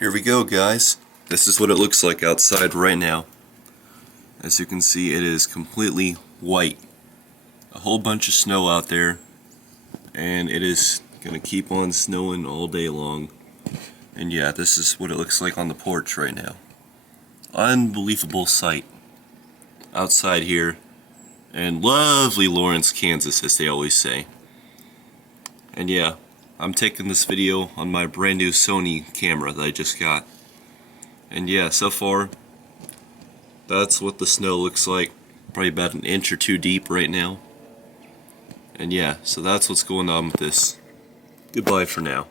Here we go, guys. This is what it looks like outside right now. As you can see, it is completely white. A whole bunch of snow out there, and it is gonna keep on snowing all day long. And yeah, this is what it looks like on the porch right now. Unbelievable sight outside here in lovely Lawrence, Kansas, as they always say. And yeah, I'm taking this video on my brand new Sony camera that I just got. And yeah, so far, that's what the snow looks like. Probably about an inch or two deep right now. And yeah, so that's what's going on with this. Goodbye for now.